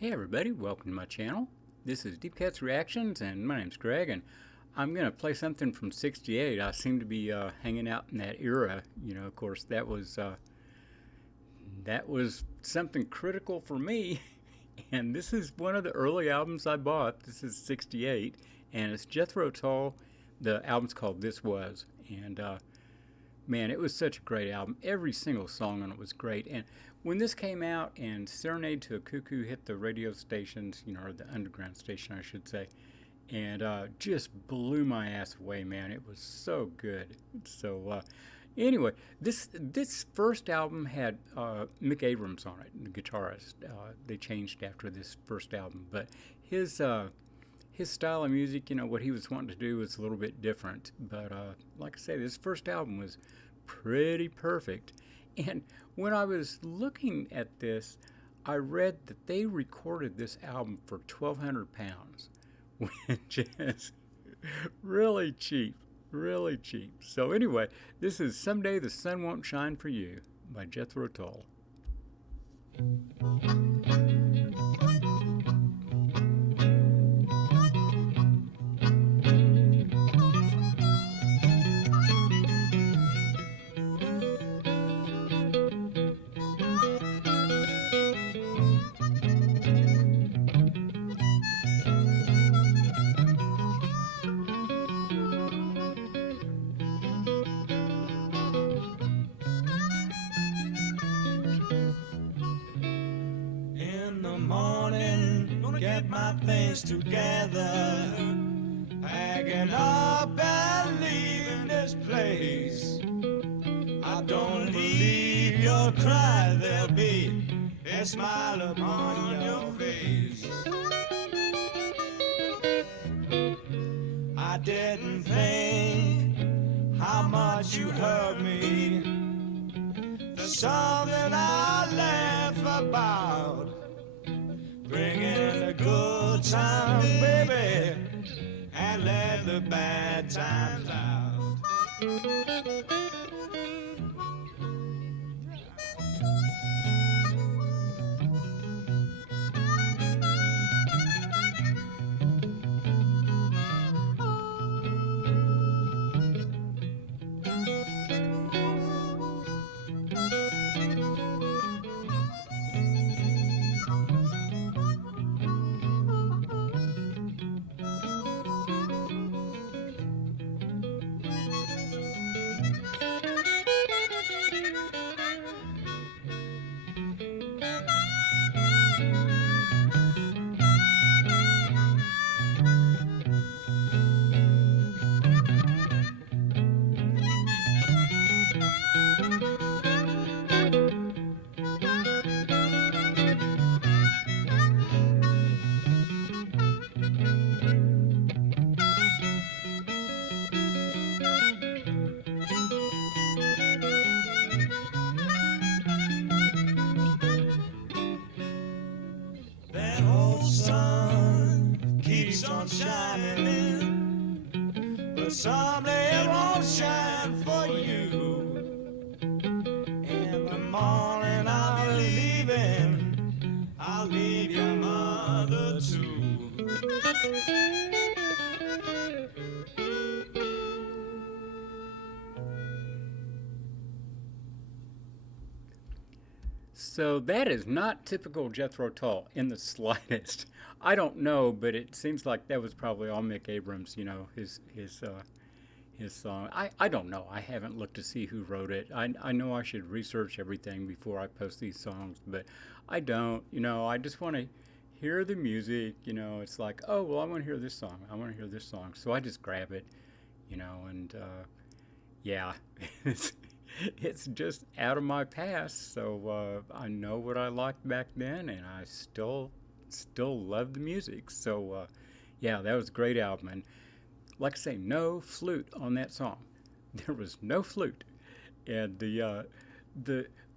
Hey everybody, welcome to my channel. This is Deep Cuts Reactions and my name's Greg, and I'm going to play something from 68. I seem to be hanging out in that era. Of course that was something critical for me. And this is one of the early albums I bought. This is 68 and it's Jethro Tull. The album's called This Was, and man, it was such a great album. Every single song on it was great. And when this came out and Serenade to a Cuckoo hit the radio stations, or the underground station, I should say, and just blew my ass away, man. It was so good. So, anyway, this first album had Mick Abrams on it, the guitarist. They changed after this first album, but his his style of music, what he was wanting to do was a little bit different. But like I say, this first album was pretty perfect. And when I was looking at this, I read that they recorded this album for £1,200, which is really cheap, really cheap. So anyway, this is Someday the Sun Won't Shine for You by Jethro Tull. In the morning, gonna get my things together, packing up and leaving this place. I don't believe you'll cry, there'll be a smile upon your face. I didn't think how much you hurt me. There's something I laugh about, bringing the good times, baby, and let the bad times out. That old sun keeps on shining, but someday it won't shine for you. In the morning I'll be leaving, I'll leave your mother too. So that is not typical Jethro Tull in the slightest. I don't know, but it seems like that was probably all Mick Abrams, his song. I don't know. I haven't looked to see who wrote it. I know I should research everything before I post these songs, but I don't. I just want to hear the music. It's like, oh, well, I want to hear this song. I want to hear this song. So I just grab it, and yeah, it's just out of my past. So I know what I liked back then, and I still love the music. So yeah, that was a great album. And like I say, no flute on that song. There was no flute, and the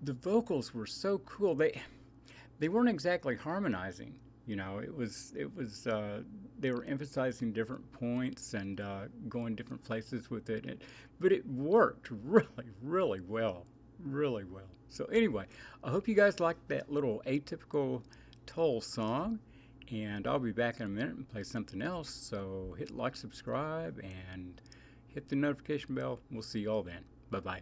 vocals were so cool. They weren't exactly harmonizing. It was they were emphasizing different points and going different places with it, but it worked really, really well, really well. So anyway, I hope you guys liked that little atypical Tull song. And I'll be back in a minute and play something else. So hit like, subscribe, and hit the notification bell. We'll see you all then. Bye bye.